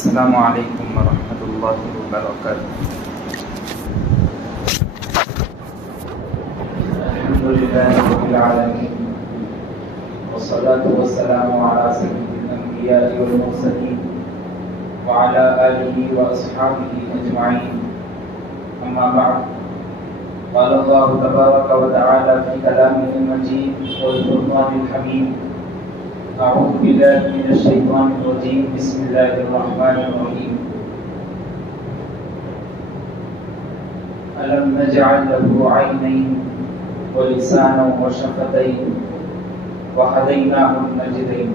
السلام علیکم ورحمۃ اللہ وبرکاتہ۔ الحمد للہ رب العالمین والصلاة والسلام علی سید الانبیاء والمرسلین وعلی آلہ واصحابہ اجمعین، اما بعد، قال اللہ تبارک وتعالی فی کلامہ المجید والفرقان الحمید، اعوذ باللہ من الشیطان الرجیم، بسم اللہ الرحمن الرحیم۔ الم نجعل له عینین ولسانا وشفتین وهدیناہ النجدین۔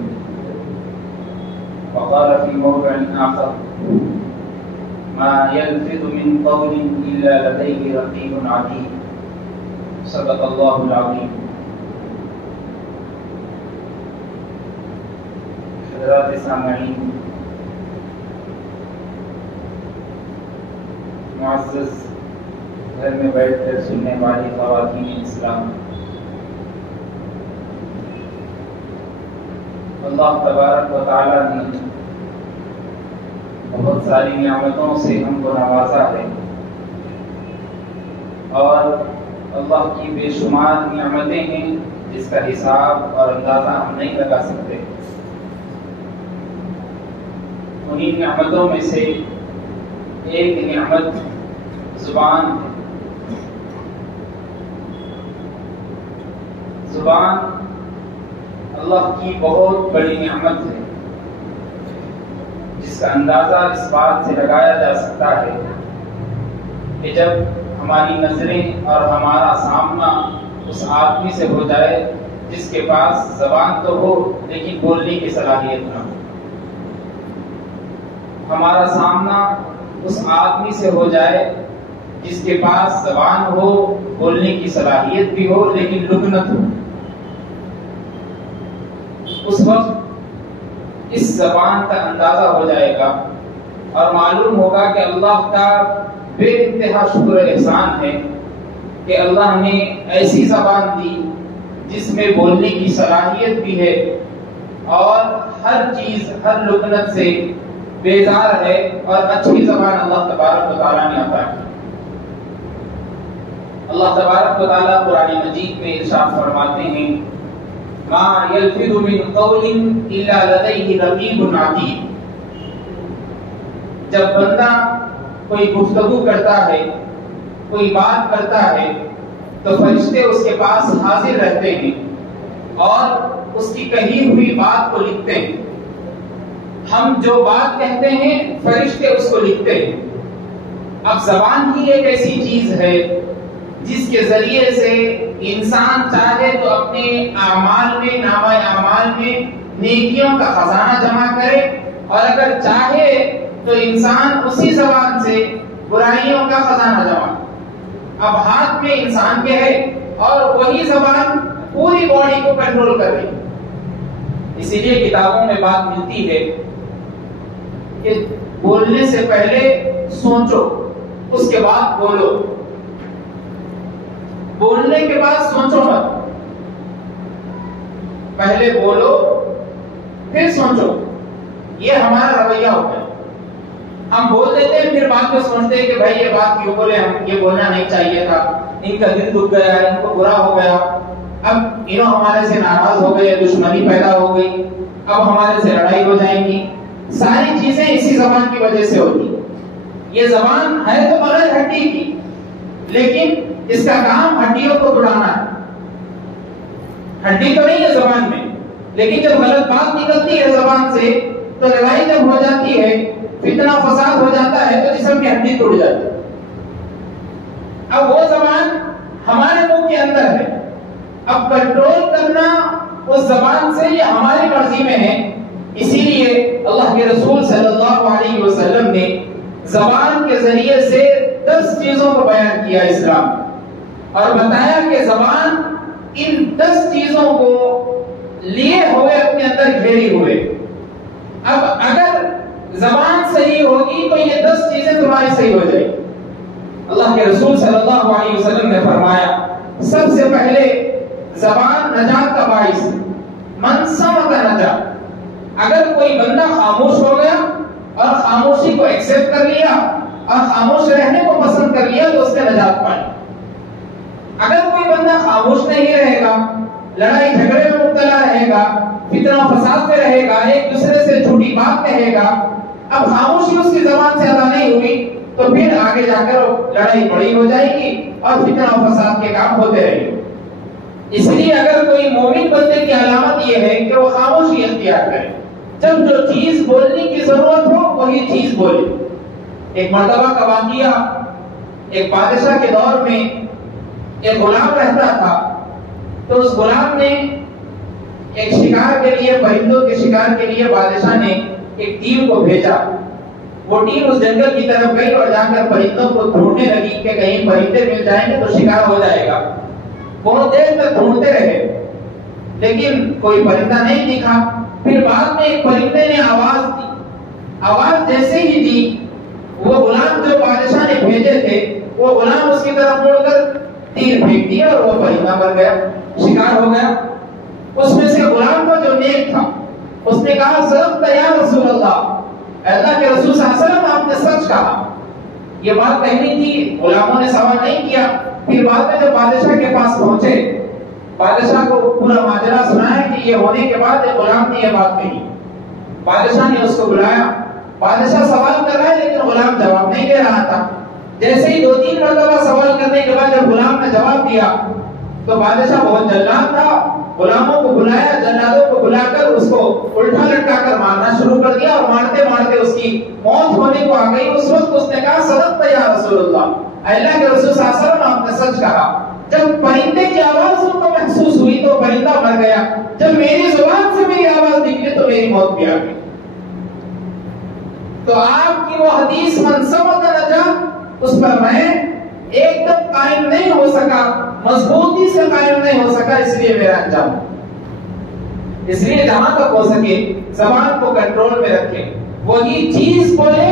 وقال في موضع آخر ما يلفظ من قول إلا لديه رقيب عتيد۔ صدق اللہ العظیم۔ حضرات سامعین، معزز گھر میں بیٹھ کر سننے والی خواتین اسلام، اللہ تبارک و تعالی نے بہت ساری نعمتوں سے ہم کو نوازا ہے، اور اللہ کی بے شمار نعمتیں ہیں جس کا حساب اور اندازہ ہم نہیں لگا سکتے۔ انہی نعمتوں میں سے ایک نعمت زبان ہے۔ زبان اللہ کی بہت بڑی نعمت ہے، جس کا اندازہ اس بات سے لگایا جا سکتا ہے کہ جب ہماری نظریں اور ہمارا سامنا اس آدمی سے ہو جائے جس کے پاس زبان تو ہو لیکن بولنے کی صلاحیت نہ ہو، ہمارا سامنا اس آدمی سے ہو جائے جس کے پاس زبان ہو، بولنے کی صلاحیت بھی ہو لیکن لکنت ہو، اس وقت اس زبان کا اندازہ ہو جائے گا اور معلوم ہوگا کہ اللہ کا بے انتہا شکر احسان ہے کہ اللہ نے ایسی زبان دی جس میں بولنے کی صلاحیت بھی ہے اور ہر چیز، ہر لکنت سے بیزار ہے، اور اچھی زبان اللہ تبارک و تعالیٰ نے عطا کی۔ اللہ تبارک و تعالیٰ قرآن مجید میں ارشاد فرماتے ہیں ما یلفظ من قول الا لدیہ رقیب عتید۔ جب بندہ کوئی گفتگو کرتا ہے، کوئی بات کرتا ہے، تو فرشتے اس کے پاس حاضر رہتے ہیں اور اس کی کہی ہوئی بات کو لکھتے ہیں۔ ہم جو بات کہتے ہیں فرشتے اس کو لکھتے ہیں۔ اب زبان ہی ایک ایسی چیز ہے جس کے ذریعے سے انسان چاہے تو اپنے اعمال میں، نامہ اعمال میں نیکیوں کا خزانہ جمع کرے، اور اگر چاہے تو انسان اسی زبان سے برائیوں کا خزانہ جمع کرے۔ اب ہاتھ میں انسان کے ہے اور وہی زبان پوری باڈی کو کنٹرول کر رہی ہے۔ اسی لیے کتابوں میں بات ملتی ہے کہ بولنے سے پہلے سوچو، اس کے بعد بولو، بولنے کے بعد سوچو مت، پہلے بولو پھر سوچو۔ یہ ہمارا رویہ ہوتا ہے، ہم بول دیتے ہیں پھر بعد میں سوچتے ہیں کہ بھائی یہ بات کیوں بولے، ہم یہ بولنا نہیں چاہیے تھا، ان کا دل دکھ گیا، ان کو برا ہو گیا، اب انہوں ہمارے سے ناراض ہو گئے، دشمنی پیدا ہو گئی، اب ہمارے سے لڑائی ہو جائیں گی۔ ساری چیزیں اسی زبان کی وجہ سے ہوتی۔ یہ زبان ہے تو بغیر ہڈی کی، لیکن اس کا کام ہڈیوں کو توڑانا ہے۔ ہڈی تو نہیں ہے زبان میں، لیکن جب غلط بات نکلتی ہے زبان سے تو لڑائی جب ہو جاتی ہے، فتنہ فساد ہو جاتا ہے، تو جسم کی ہڈی ٹوٹ جاتی ہے۔ اب وہ زبان ہمارے منہ کے اندر ہے، اب کنٹرول کرنا اس زبان سے یہ ہماری مرضی میں ہے۔ اسی لیے اللہ کے رسول صلی اللہ علیہ وسلم نے زبان کے ذریعے سے 10 چیزوں کو بیان کیا اسلام، اور بتایا کہ زبان ان 10 چیزوں کو لیے ہوئے اپنے اندر گھیری ہوئے۔ اب اگر زبان صحیح ہوگی تو یہ 10 چیزیں تمہاری صحیح ہو جائیں گی۔ اللہ کے رسول صلی اللہ علیہ وسلم نے فرمایا سب سے پہلے زبان نجات کا باعث، من صمت نجا۔ اگر کوئی بندہ خاموش ہو گیا اور خاموشی کو ایکسپٹ کر لیا اور خاموش رہنے کو پسند کر لیا تو اس نے نجات پائی۔ اگر کوئی بندہ خاموش نہیں رہے گا، لڑائی جھگڑے میں مبتلا رہے گا، فتنہ فساد میں رہے گا، ایک دوسرے سے جھوٹی بات کہے گا، اب خاموشی اس کی زبان سے ادا نہیں ہوئی تو پھر آگے جا کر لڑائی بڑی ہو جائے گی اور فتنہ و فساد کے کام ہوتے رہیں گے۔ اس لیے اگر کوئی مومن بندے کی علامت یہ ہے کہ وہ خاموشی اختیار کرے، جب جو چیز بولنے کی ضرورت ہو وہی چیز بولے۔ ایک مرتبہ کا واقعہ، ایک بادشاہ کے دور میں ایک غلام رہتا تھا، تو اس غلام نے ایک شکار کے لیے، پرندوں کے شکار کے لیے بادشاہ نے ایک ٹیم کو بھیجا۔ وہ ٹیم اس جنگل کی طرف گئی اور جا کر پرندوں کو ڈھونڈنے لگی کہ کہیں پرندے مل جائیں گے تو شکار ہو جائے گا۔ بہت دیر تک ڈھونڈتے رہے لیکن کوئی پرندہ نہیں دکھا۔ پھر بعد میں ایک پرندے نے آواز دی، آواز جیسے ہی دی وہ غلام جو بادشاہ نے بھیجے تھے وہ غلام اس کی طرف مڑ کر تیر پھینک دیا اور وہ پرندہ مر گیا، شکار ہو گیا۔ اس میں سے غلام کا جو نیک تھا اس نے کہا صدقت یا رسول اللہ، اللہ کے رسول صلی اللہ علیہ وسلم آپ نے سچ کہا۔ یہ بات کہنی تھی، غلاموں نے سوال نہیں کیا۔ پھر بعد میں جب بادشاہ کے پاس پہنچے، بادشاہ کو پورا ماجرا سنایا کہ یہ ہونے کے بعد ایک غلام نے یہ بات کہی۔ بادشاہ نے اس کو بلایا، بادشاہ سوال کر رہا ہے لیکن غلام جواب نہیں دے رہا تھا۔ جیسے ہی 2-3 مرتبہ سوال کرنے کے بعد جب غلام نے جواب دیا تو بادشاہ بہت جلاد تھا، غلاموں کو بلایا، جلادوں کو بلا کر اس کو الٹا لٹکا کر مارنا شروع کر دیا اور مارتے مارتے اس کی موت ہونے کو آ گئی۔ اس وقت اس نے کہا صدقت یا رسول اللہ، اللہ کے رسول صلی اللہ علیہ وسلم آپ نے سچ کہا۔ جب پرندے کی آواز ان کو محسوس ہوئی تو پرندہ مر گیا، جب میری زبان سے میری آواز نکلی تو میری موت بھی آ گئی۔ تو آپ کی وہ حدیث من صمت نجا، اس پر میں ایک دم قائم نہیں ہو سکا، مضبوطی سے قائم نہیں ہو سکا، اس لیے میرا انجام۔ اس لیے جہاں تک ہو سکے زبان کو کنٹرول میں رکھیں، وہی چیز بولے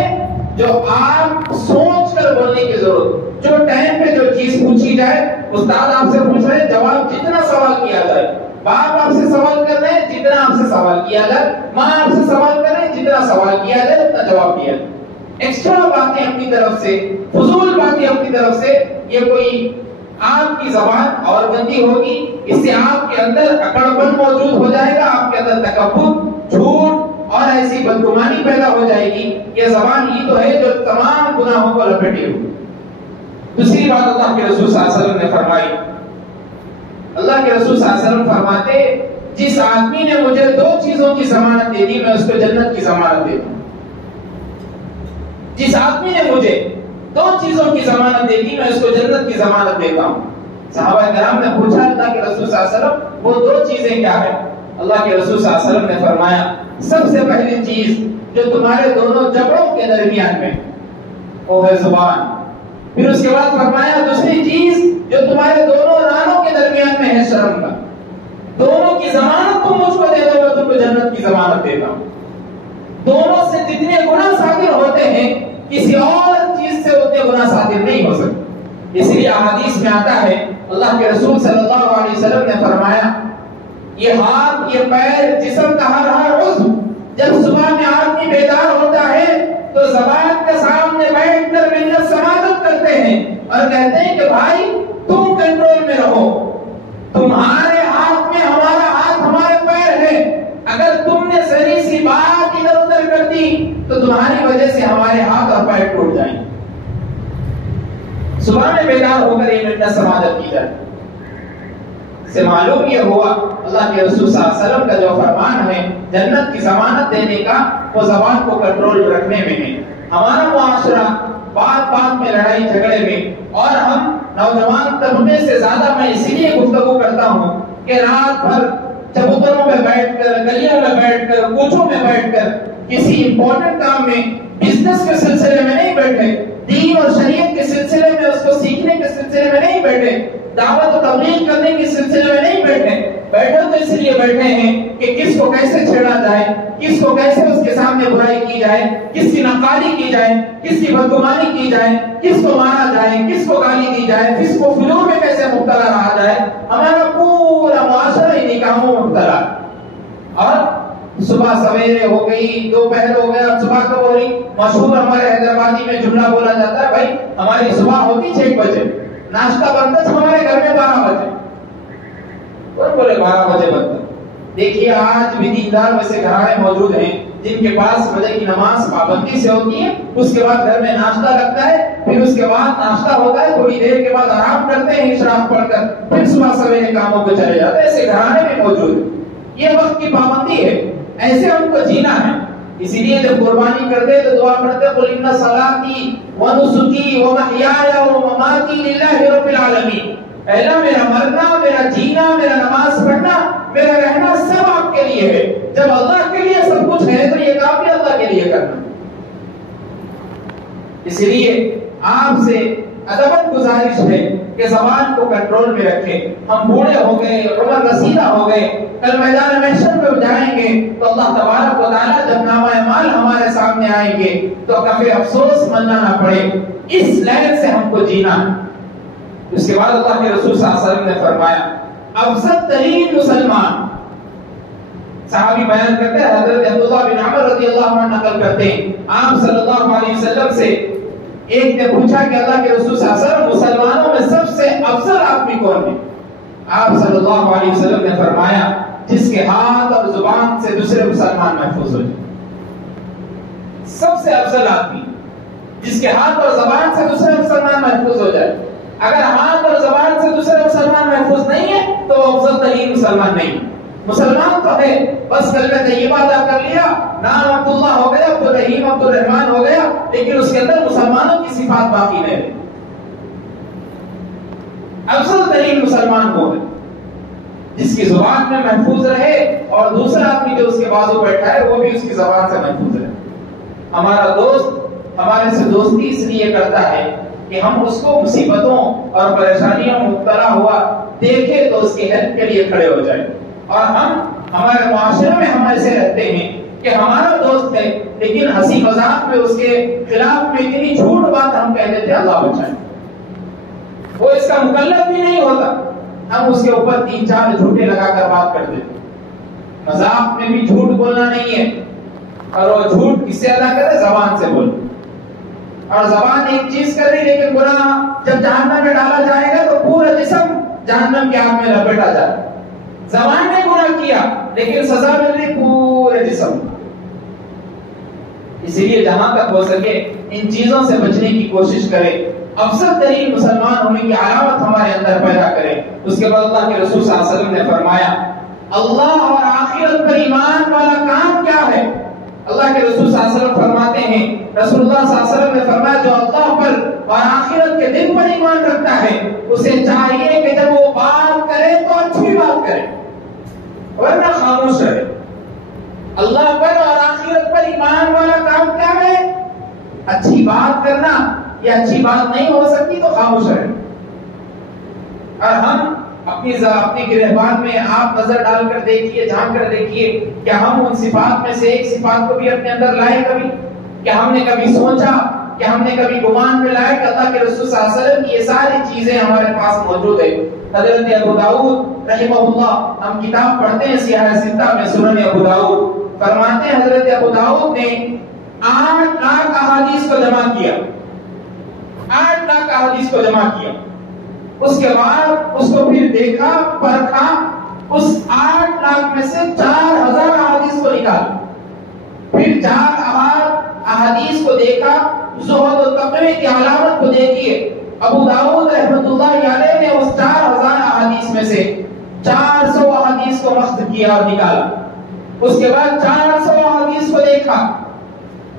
جو آپ سوچ کر بولنے کی ضرورت، جو ٹائم پہ جو چیز پوچھی جائے۔ استاد آپ سے پوچھ رہے ہیں، جواب جتنا سوال کیا جائے، باپ آپ سے سوال کر رہے ہیں جتنا آپ سے سوال کیا جائے، ماں آپ سے سوال کر رہے ہیں جتنا سوال کیا جائے اتنا جواب دیا جائے۔ ایکسٹرا باتیں اپنی طرف سے، فضول باتیں اپنی طرف سے، یہ کوئی آپ کی زبان اور گندی ہوگی، اس سے آپ کے اندر اکڑپن موجود ہو جائے گا، آپ کے اندر تکبر، جھوٹ اور ایسی بدگمانی پیدا ہو جائے گی۔ یہ زبان ہی تو ہے جو تمام گناہوں کو لپیٹے ہوئی۔ دوسری بات اللہ کے رسول صلی اللہ علیہ وسلم نے فرمائی، اللہ کے رسول صلی اللہ علیہ وسلم فرماتے جس آدمی نے مجھے 2 چیزوں کی ضمانت دے دی میں اس کو جنت کی ضمانت دیتا ہوں۔ جس آدمی نے مجھے 2 چیزوں کی ضمانت دے دی میں اس کو جنت کی ضمانت دیتا ہوں۔ صحابہ کرام نے پوچھا اللہ کے رسول صلی اللہ علیہ وسلم وہ 2 چیزیں کیا ہیں؟ اللہ کے رسول صلی اللہ علیہ وسلم نے فرمایا سب سے پہلی چیز جو تمہارے دونوں جبڑوں کے درمیان میں وہ ہے زبان۔ پھر اس کے بعد فرمایا دوسری چیز جو تمہارے دونوں رانوں کے درمیان میں ہے شرم کا۔ دونوں کی ضمانت تم مجھ کو دے دو میں تم کو جنت کی ضمانت دیتا ہوں۔ دونوں سے جتنے گناہ صادر ہوتے ہیں کسی اور چیز سے اتنے گناہ صادر نہیں ہو سکتے۔ اس لیے احادیث میں آتا ہے اللہ کے رسول صلی اللہ علیہ وسلم نے فرمایا یہ ہاتھ، یہ پیر، جسم کا ہر عضو جب صبح میں آدمی بیدار ہوتا ہے تو زبان کے سامنے بیٹھ کر منت سماعت کرتے ہیں اور کہتے ہیں کہ بھائی تم کنٹرول میں رہو، تمہارے ہاتھ میں ہمارا ہاتھ، ہمارے پیر ہے، اگر تم نے ذری سی بات ادھر ادھر کر دی تو تمہاری وجہ سے ہمارے ہاتھ اور پیر ٹوٹ جائیں۔ صبح میں بیدار ہو کر یہ منت سماعت کی جائے سے معلوم یہ ہوا اللہ کے رسول صلی اللہ علیہ وسلم کا جو فرمان ہے جنت کی ضمانت دینے کا وہ زبان کو کنٹرول رکھنے میں ہے۔ ہمارا معاشرہ بات بات میں لڑائی جھگڑے میں، اور ہم نوجوان طبقے سے زیادہ میں اسی لیے گفتگو کرتا ہوں کہ رات بھر چبوتروں میں بیٹھ کر، گلیوں میں بیٹھ کر، کوچوں میں بیٹھ کر کسی امپورٹنٹ کام میں، بزنس کے سلسلے میں نہیں بیٹھے، دین اور شریعت کے سلسلے میں اس کو سیکھنے کے سلسلے میں نہیں بیٹھے، دعوت و تبلیغ کرنے کے سلسلے میں نہیں بیٹھے تو اس لیے بیٹھے ہیں کہ کس کو کیسے چھیڑا جائے، کس کو کیسے اس کے سامنے برائی کی جائے، کس کی نقالی کی جائے، کس کی بدگمانی کی جائے، کس کو مارا جائے، کس کو گالی دی جائے، کس کو فجور میں کیسے مبتلا رہا جائے۔ ہمارا پورا معاشرہ انہی کاموں میں مبتلا اور صبح سویرے ہو گئی، دوپہر ہو گیا، صبح کب ہو رہی؟ مشہور ہمارے حیدرآبادی میں جملہ بولا جاتا ہے بھائی ہماری صبح ہوتی 6 بجے، ناشتہ بنتا ہمارے گھر میں 12 بجے. کون بولے 12 بجے بنتا؟ دیکھیے آج بھی دیندار ویسے گھرانے موجود ہیں جن کے پاس فجر کی نماز پابندی سے ہوتی ہے، اس کے بعد گھر میں ناشتہ لگتا ہے، پھر اس کے بعد ناشتہ ہوتا ہے، تھوڑی دیر کے بعد آرام کرتے ہیں اشراق پڑھ کر، پھر صبح سویرے کاموں پہ چلے جاتے ہیں. ایسے گھرانے میں موجود ہے. یہ وقت کی پابندی ہے، ایسے ہم کو جینا ہے. اسی لیے جب قربانی کرتے تو دعا پڑھتے قل ان صلاتی ونسکی ومحیایا ومماتی للہ رب العالمین. اللہ میرا مرنا، میرا جینا، میرا نماز پڑھنا، میرا رہنا سب آپ کے لیے ہے. جب اللہ کے لیے سب کچھ ہے تو یہ کام بھی اللہ کے لیے کرنا. اس لیے آپ سے ادباً گزارش ہے کہ زبان کو کنٹرول میں رکھیں. ہم بوڑھے ہو گئے، عمر رسیدہ ہو گئے، کل میدان محشر میں جائیں گے تو اللہ تبارک و تعالیٰ جب نامہ اعمال ہمارے سامنے آئیں گے تو کبھی افسوس مننا نہ پڑے. اس لہر سے ہم کو جینا. اس کے بعد اللہ کے رسول صلی اللہ علیہ وسلم نے فرمایا افضل ترین مسلمان، صحابی بیان کرتے ہیں حضرت عبداللہ بن عمر رضی اللہ عنہ نقل کرتے ہیں آپ صلی اللہ علیہ وسلم سے ایک نے پوچھا کہ اللہ کے رسول صلی اللہ علیہ وسلم مسلمانوں میں سب سے افضل آدمی کون ہے؟ آپ صلی اللہ علیہ وسلم نے فرمایا جس کے ہاتھ اور زبان سے دوسرے مسلمان محفوظ ہو جائے. سب سے افضل آدمی جس کے ہاتھ اور زبان سے دوسرے مسلمان محفوظ ہو جائے. اگر ہاتھ اور زبان سے دوسرے مسلمان محفوظ نہیں ہے تو وہ افضل ترین مسلمان نہیں. مسلمان تو ہے، بس کلمہ طیبہ ادا کر لیا، نام عبداللہ ہو گیا، عبدالرحیم عبدالرحمان ہو گیا، لیکن اس کے اندر مسلمانوں کی صفات باقی نہیں رہی. افضل ترین مسلمان وہ ہے جس کی زبان میں محفوظ رہے اور دوسرا آدمی جو اس کے بازو بیٹھا ہے وہ بھی اس کی زبان سے محفوظ رہے. ہمارا دوست ہمارے سے دوستی اس لیے کرتا ہے کہ ہم اس کو مصیبتوں اور پریشانیوں میں مبتلا ہوا دیکھے تو اس کی ہیلپ کے لیے کھڑے ہو جائیں. اور ہم ہمارے معاشرے میں ہم ایسے رہتے ہیں کہ ہمارا دوست ہے لیکن ہنسی مذاق میں اس کے خلاف میں اتنی جھوٹ بات ہم کہہ دیتے اللہ بچائیں. وہ اس کا مکلف بھی نہیں ہوتا، ہم اس کے اوپر 3-4 جھوٹے لگا کر بات کر دیتے. مذاق میں بھی جھوٹ بولنا نہیں ہے، اور وہ جھوٹ کس سے ادا کرے؟ زبان سے بولے. اور زبان ایک چیز کر رہی لیکن گناہ جب جہنم میں ڈالا جائے گا تو پورا جسم جہنم کے آگ میں لپیٹا جائے. زبان نے گناہ کیا لیکن سزا مل رہی پورے جسم. اسی لیے جہاں تک ہو سکے ان چیزوں سے بچنے کی کوشش کریں. افضل ترین مسلمان ہونے کی علامت ہمارے اندر پیدا کریں. اس کے بعد اللہ کے رسول صلی اللہ علیہ وسلم نے فرمایا اللہ اور آخرت پر ایمان والا کام کیا ہے؟ اللہ کے رسول صلی اللہ علیہ وسلم فرماتے ہیں، رسول اللہ صلی اللہ علیہ وسلم نے فرمایا جو اللہ پر اور آخرت کے دن پر ایمان رکھتا ہے اسے چاہیے کہ جب وہ بات کرے تو اچھی بات کرے ورنہ خاموش رہے. اللہ پر اور آخرت پر ایمان والا کام کیا ہے؟ اچھی بات کرنا. یہ اچھی بات نہیں ہو سکتی تو خاموش رہے. اور ہم اپنی گرہبان میں آپ نظر ڈال کر دیکھیے، جھانک کر دیکھیے کیا ہم ان صفات میں سے ایک صفات کو بھی اپنے اندر لائے کبھی؟ کیا ہم نے کبھی سوچا، کیا ہم نے کبھی گمان میں لائے کہ اللہ کے رسول صلی اللہ علیہ وسلم کی یہ ساری چیزیں ہمارے پاس موجود ہے؟ حضرت ابو داؤد رحمہ اللہ، ہم کتاب پڑھتے ہیں سیاہ ستہ میں سنن ابو داؤد، فرماتے ہیں حضرت ابو داؤد نے 8 لاکھ احادیث کو جمع کیا. 8 لاکھ احادیث کو جمع کیا. اس کے بعد اس کو پھر دیکھا، پرکھا، اس 8 لاکھ میں سے 4000 احادیث کو نکالا. پھر 4 احادیث کو دیکھا، زہد و تقوی کی علامت کو دیکھیے. ابو داؤد رحمۃ اللہ علیہ نے اس 4000 احادیث میں سے 400 احادیث کو مخت کیا اور نکالا. اس کے بعد 400 احادیث کو دیکھا،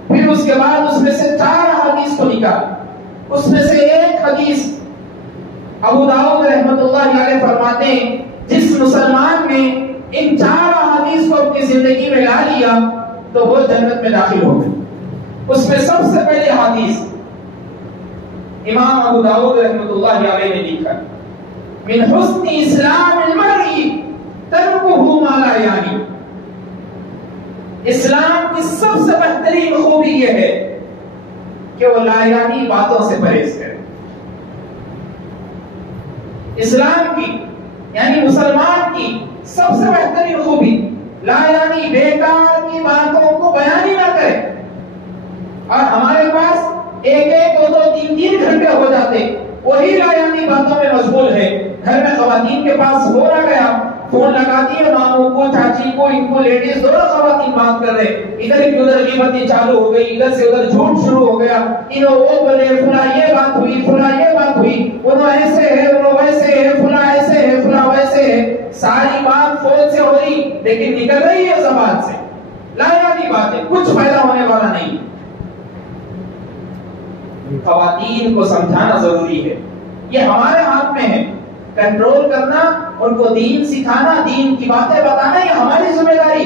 پھر اس کے بعد اس میں سے 4 احادیث کو نکالا. اس میں سے ایک حدیث ابو داؤد رحمۃ اللہ علیہ فرماتے ہیں جس مسلمان نے ان 4 احادیث کو اپنی زندگی میں لا لیا تو وہ جنت میں داخل ہو گئے. اس میں سب سے پہلے حدیث امام ابو داؤد رحمۃ اللہ علیہ نے لکھا من حسن اسلام المرء ترکہ ما لا یعنی. اسلام کی سب سے بہترین خوبی یہ ہے کہ وہ لا یعنی باتوں سے پرہیز کرے. اسلام کی یعنی مسلمان کی سب سے بہترین خوبی لا یعنی بیکار کی باتوں کو بیان ہی نہ کرے. اور ہمارے پاس ایک ایک دو دو تین تین گھنٹے ہو جاتے وہی لا یعنی باتوں میں مشغول ہے. گھر میں خواتین کے پاس ہو رہا گیا, فون لگاتی ہے ماموں کو, چاچی کو, ان کو, لیڈیز دونوں خواتین بات کر رہے, ادھر کی ادھر غیبتیں چالو ہو گئی, ادھر سے ادھر جھوٹ شروع ہو گیا, انہوں وہ بولے فلاں یہ بات ہوئی, فلاں یہ بات ہوئی, انہوں ایسے ہے, انہوں ویسے ہے, فلاں ایسے ہے, فلاں ویسے ہے. ساری بات فون سے ہو رہی لیکن نکل رہی ہے زبان سے لا یعنی باتیں, کچھ فائدہ ہونے والا نہیں. خواتین کو سمجھانا ضروری ہے, یہ ہمارے ہاتھ میں ہے. کنٹرول کرنا, ان کو دین سکھانا, دین کی باتیں بتانا, یہ ہماری ذمہ داری.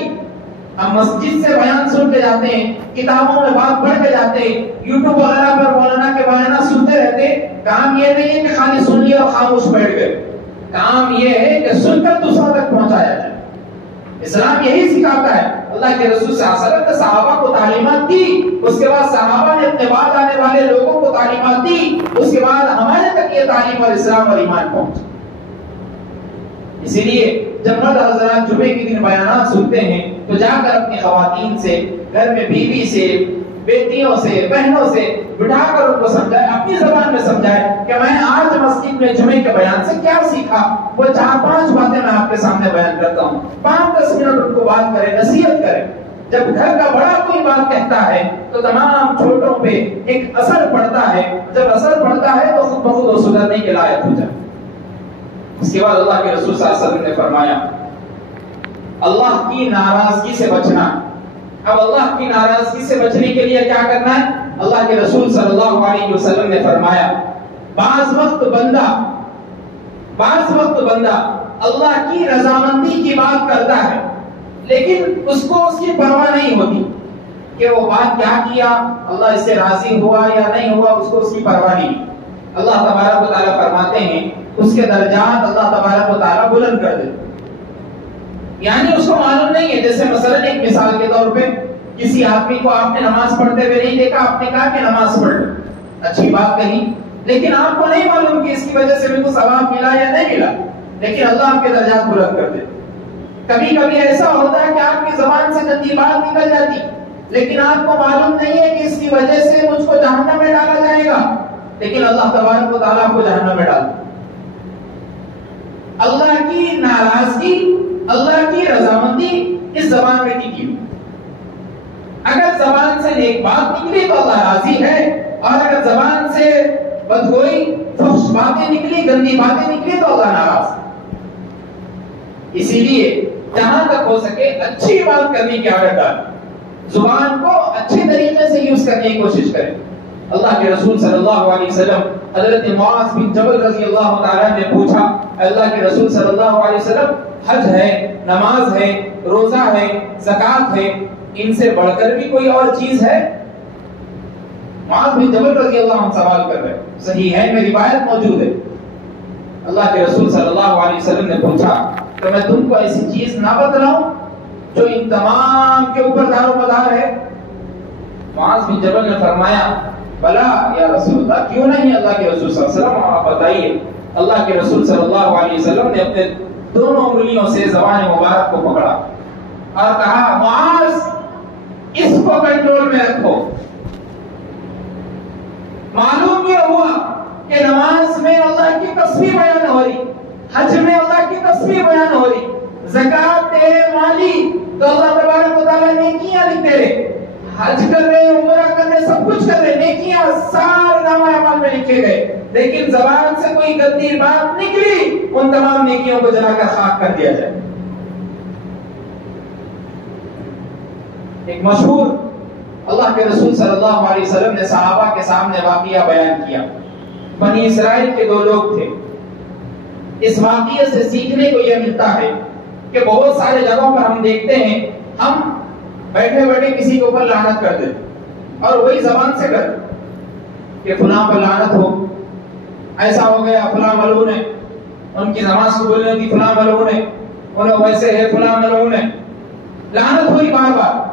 ہم مسجد سے بیان سنتے جاتے ہیں, کتابوں میں بات پڑھ کے جاتے ہیں, یوٹیوب وغیرہ پر مولانا کے بیانات سنتے رہتے. کام یہ نہیں ہے کہ خالی سن لیا اور خاموش بیٹھ گئے. کام یہ ہے کہ سن کر دوسروں تک پہنچایا جائے. اسلام یہی سکھاتا ہے. اللہ کے رسول صلی اللہ علیہ وسلم نے صحابہ کو تعلیمات دی, اس کے بعد صحابہ نے اپنے بعد آنے والے لوگوں کو تعلیمات دی, اس کے بعد ہمارے تک یہ تعلیم اور اسلام اور ایمان پہنچا. اسی لیے جب مرد حضرات جمعے کے دن بیانات سنتے ہیں تو جا کر اپنی خواتین سے, گھر میں بیوی سے, بیٹیوں سے, بہنوں سے بٹھا کر ان کو سمجھائے, اپنی زبان میں سمجھائے کہ میں آج مسجد میں جمعے کے بیان سے کیا سیکھا. وہ 4-5 باتیں میں آپ کے سامنے بیان کرتا ہوں. 5-10 منٹ ان کو بات کرے, نصیحت کرے. جب گھر کا بڑا کوئی بات کہتا ہے تو تمام چھوٹوں پہ ایک اثر پڑتا ہے. جب اثر پڑتا ہے تو خود بخود وہ سدھرنے کے لائق ہو جائے. اس کے بعد اللہ کے رسول صلی اللہ علیہ وسلم نے فرمایا اللہ کی ناراضگی سے بچنا. اب اللہ کی ناراضگی سے بچنے کے لیے کیا کرنا ہے؟ اللہ کے رسول صلی اللہ علیہ وسلم نے فرمایا بعض وقت بندہ اللہ کی رضامندی کی بات کرتا ہے لیکن اس کو اس کی پرواہ نہیں ہوتی کہ وہ بات کیا کیا, اللہ اس سے راضی ہوا یا نہیں ہوا, اس کو اس کی پرواہ نہیں. اللہ تبارک و تعالیٰ فرماتے ہیں اس کے درجات اللہ تبارک و تعالیٰ بلند کر دیتے. یعنی اس کو معلوم نہیں ہے. جیسے مثلا ایک مثال کے طور پہ کسی آدمی کو آپ نے نماز پڑھتے ہوئے نہیں دیکھا, آپ نے کہا کہ نماز پڑھ, اچھی بات کہی, لیکن آپ کو نہیں معلوم کہ اس کی وجہ سے میرے کو ثواب ملا یا نہیں ملا, لیکن اللہ آپ کے درجات بلند کر دیتے. کبھی کبھی ایسا ہوتا ہے کہ آپ کی زبان سے گندی بات نکل جاتی لیکن آپ کو معلوم نہیں ہے کہ اس کی وجہ سے مجھ کو جہنم میں ڈالا جائے گا, لیکن اللہ تبارک و تعالیٰ کو جہنم میں ڈال. اللہ کی ناراضگی, اللہ کی رضامندی اس زبان میں ٹکی. اگر زبان سے نیک بات نکلی تو اللہ راضی ہے, اور اگر زبان سے بدگوئی, فحش باتیں نکلی, گندی باتیں نکلی تو اللہ ناراض. اسی لیے جہاں تک ہو سکے اچھی بات کرنے کی عادت ڈالیں, زبان کو اچھے طریقے سے یوز کرنے کی کوشش کریں. اللہ کے رسول صلی اللہ علیہ وسلم حضرت معاذ بن جبل رضی اللہ تعالیٰ نے پوچھا, اللہ کے رسول صلی اللہ علیہ وسلم حج ہے, نماز ہے, روزہ ہے, زکات ہے, ان سے بڑھ کر بھی کوئی اور چیز ہے؟ معاذ بن جبل رضی اللہ عنہ سوال کر رہے, صحیح ہے, میں روایت موجود ہے. اللہ کے رسول صلی اللہ علیہ وسلم نے پوچھا کہ میں تم کو ایسی چیز نہ بتلاؤں جو ان تمام کے اوپر دار و مدار ہے؟ معاذ بن جبل نے فرمایا بلا یا رسول اللہ, کیوں نہیں اللہ کے رسول صلی اللہ علیہ وسلم, آپ بتائیے. اللہ کے رسول صلی اللہ علیہ وسلم نے اپنے دونوں انگلیوں سے زبان مبارک کو پکڑا اور کہا معاذ اس کو کنٹرول میں رکھو. معلوم یہ ہوا کہ نماز میں اللہ کی تسبیح بیان ہو رہی, حج میں اللہ کی تسبیح بیان ہو رہی, زکات تیرے مالی تو اللہ تبارک و تعالیٰ نیکیاں لکھتے رہے, حج کر رہے, عمرہ کر رہے, سب کچھ کر رہے, نیکیاں سارے نامہ اعمال میں لکھے گئے, لیکن زبان سے کوئی گندی بات نکلی, ان تمام نیکیوں کو جلا کر خاک کر دیا جائے. ایک مشہور اللہ کے رسول صلی اللہ علیہ وسلم نے صحابہ کے سامنے واقعہ بیان کیا. بنی اسرائیل کے 2 لوگ تھے. اس واقعے سے سیکھنے کو یہ ملتا ہے کہ بہت سارے جگہوں پر ہم دیکھتے ہیں ہم بیٹھے بیٹھے کسی کے اوپر لعنت کر دیتے اور وہی زبان سے کر کہ فلاں پر لعنت ہو, ایسا ہو گیا, فلاں ملعون ہے, ان کی نماز کو بولنے کی فلاں ملعون ہے, انہوں ویسے ہے, فلاں ملعون ہے, لعنت ہوئی بار بار.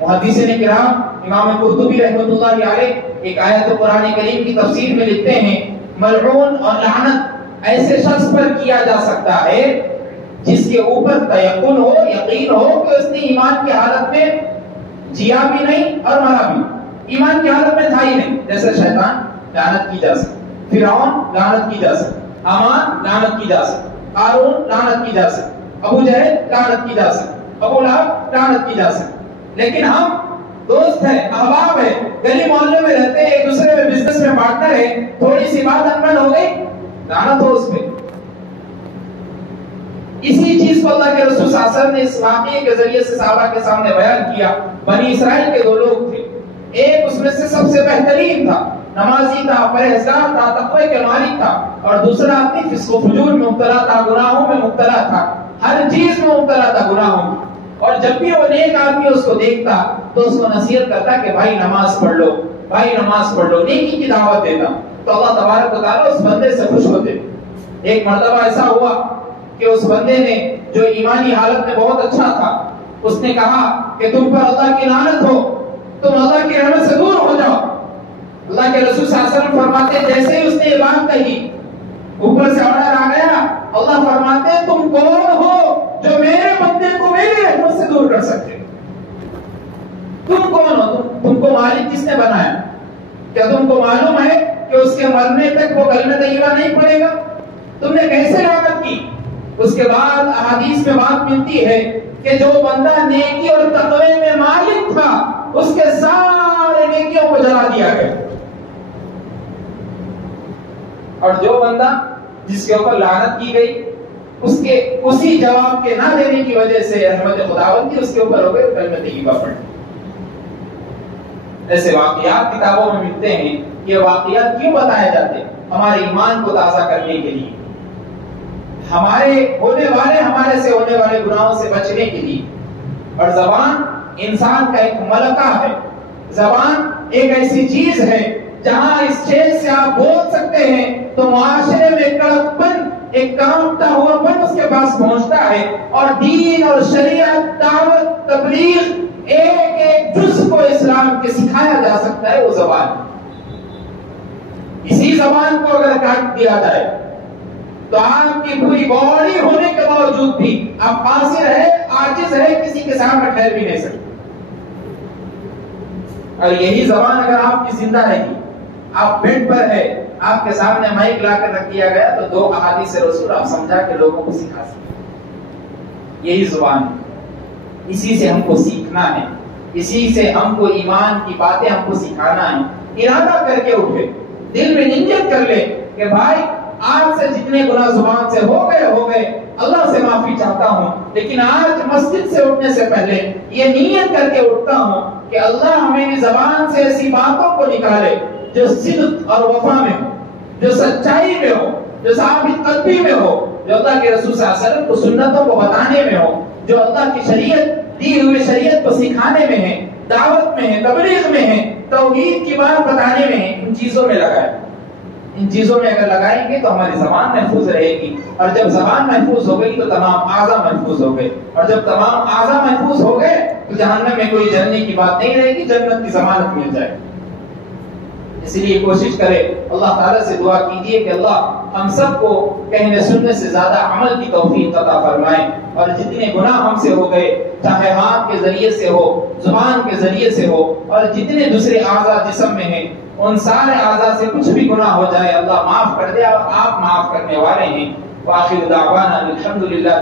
محدثین کرام امام قرطبی رحمۃ اللہ علیہ ایک آیت قرآن کریم کی تفسیر میں لکھتے ہیں ملعون اور لعنت ایسے شخص پر کیا جا سکتا ہے جس کے اوپر تیقن ہو، یقین ہو کہ اس نے ایمان کی حالت میں جیا بھی نہیں اور مرا بھی، ایمان کی حالت میں تھا ہی نہیں. جیسے شیطان لعنت کی جا سکتی، فرعون لعنت کی جا سکتی، حامان لعنت کی جا سکتی، قارون لعنت کی جا سکتی، ابو جہل لعنت کی جا سکتی، ابو لہب لعنت کی جا سکتی. لیکن ہم دوست ہیں، احباب ہیں، گلی محلے میں رہتے ہیں، ایک دوسرے میں بزنس میں پارٹنر ہیں، تھوڑی سی بات انبن ہو گئی لعنت ہو اس پہ. اسی چیز کو اللہ کے رسول صلی اللہ علیہ وسلم نے اس واقعے کے ذریعے سے صحابہ کے سامنے بیان کیا. بنی اسرائیل کے دو لوگ تھے، ایک اس میں سے سب سے بہترین تھا، نمازی تھا، پرہیزگار تھا، تقوی کے مالک تھا، اور دوسرا آدمی فسق و فجور میں مبتلا تھا، گناہوں میں مبتلا تھا، ہر چیز میں مبتلا تھا گناہوں میں. اور جب بھی وہ نیک آدمی اس کو دیکھتا تو اس کو نصیحت کرتا کہ بھائی نماز پڑھ لو، بھائی نماز پڑھ لو، نیکی کی دعوت دیتا. تو اللہ تبارک و تعالیٰ اس بندے سے خوش ہوتے. ایک مرتبہ ایسا ہوا کہ اس بندے نے جو ایمانی حالت میں بہت اچھا تھا، اس نے کہا کہ تم پر اللہ کی لعنت ہو، تم اللہ کی رحمت سے دور ہو جاؤ. اللہ کے رسول صلی اللہ علیہ وسلم فرماتے ہیں جیسے ہی اس نے یہ بات کہی اوپر سے آرڈر آ گیا. اللہ فرماتے ہیں تم کون ہو جو میرے بندے کو میری رحمت سے دور کر سکتے؟ تم کون ہو؟ تم کو مالک کس نے بنایا؟ کیا تم کو معلوم ہے کہ اس کے مرنے تک وہ کلمہ طیبہ نہیں پڑھے گا؟ تم نے کیسے لعنت کی؟ اس کے بعد احادیث میں بات ملتی ہے کہ جو بندہ نیکی اور تقوی میں مالک تھا اس کے سارے نیکیوں کو جلا دیا گیا، اور جو بندہ جس کے اوپر لعنت کی گئی اس کے اسی جواب کے نہ دینے کی وجہ سے رحمت خداوند کی اس کے اوپر ہو گئے کلمہ طیبہ پڑھ. ایسے واقعات کتابوں میں ملتے ہیں. یہ واقعات کیوں بتائے جاتے ہیں؟ ہمارے ایمان کو تازہ کرنے کے لیے، ہمارے سے ہونے والے گناہوں سے بچنے کے لیے. اور زبان انسان کا ایک ملکہ ہے. زبان ایک ایسی چیز ہے جہاں اس چیز سے آپ بول سکتے ہیں تو معاشرے میں کڑک پن، ایک کانپتا ہوا پن اس کے پاس پہنچتا ہے، اور دین اور شریعت، دعوت، تبلیغ، ایک ایک جز کو اسلام کے سکھایا جا سکتا ہے وہ زبان. اسی زبان کو اگر کاٹ دیا جائے تو آپ کی پوری باڈی ہونے کے باوجود بھی آپ قاصر ہے، عاجز ہے، کسی کے سامنے ٹھہر بھی نہیں سکتے. اور یہی زبان اگر آپ کی زندہ رہی، آپ بیڈ پر ہے، آپ کے سامنے مائک لا کر رکھ دیا گیا تو دو احادیث رسول آپ سمجھا کے لوگوں کو سکھا سکتے. یہی زبان، اسی سے ہم کو سیکھنا ہے، اسی سے ہم کو ایمان کی باتیں ہم کو سکھانا ہے. ارادہ کر کے اٹھے، دل میں نیت کر لے کہ بھائی آج سے جتنے گناہ زبان سے ہو گئے، اللہ سے معافی چاہتا ہوں، لیکن آج مسجد سے اٹھنے سے پہلے یہ نیت کر کے اٹھتا ہوں کہ اللہ میری زبان سے ایسی باتوں کو نکالے جو صدق اور وفا میں ہو، جو سچائی میں ہو، جو ثابت قلبی میں ہو، جو اللہ کے رسول صلی اللہ علیہ وسلم کو سنتوں کو بتانے میں ہو، جو اللہ کی شریعت دی ہوئی شریعت کو سکھانے میں ہے، دعوت میں ہے، تبلیغ میں ہے، توحید کی بات بتانے میں ہے. ان چیزوں میں لگائے. ان چیزوں میں اگر لگائیں گے تو ہماری زبان محفوظ رہے گی، اور جب زبان محفوظ ہو گئی تو تمام اعضاء محفوظ ہو گئے، اور جب تمام اعضاء محفوظ ہو گئے تو جہنم میں کوئی جلنے کی بات نہیں رہے گی، جنت کی ضمانت مل جائے. اس لیے کوشش کرے، اللہ تعالیٰ سے دعا کیجیے کہ اللہ ہم سب کو کہنے سننے سے زیادہ عمل کی توفیق عطا فرمائے، اور جتنے گناہ ہم سے ہو گئے، چاہے ہاتھ کے ذریعے سے ہو، زبان کے ذریعے سے ہو، اور جتنے دوسرے اعضاء جسم میں ہیں ان سارے اعضاء سے کچھ بھی گناہ ہو جائے اللہ معاف کر دے، اور آپ معاف کرنے والے ہیں. وآخر دعوانا الحمدللہ.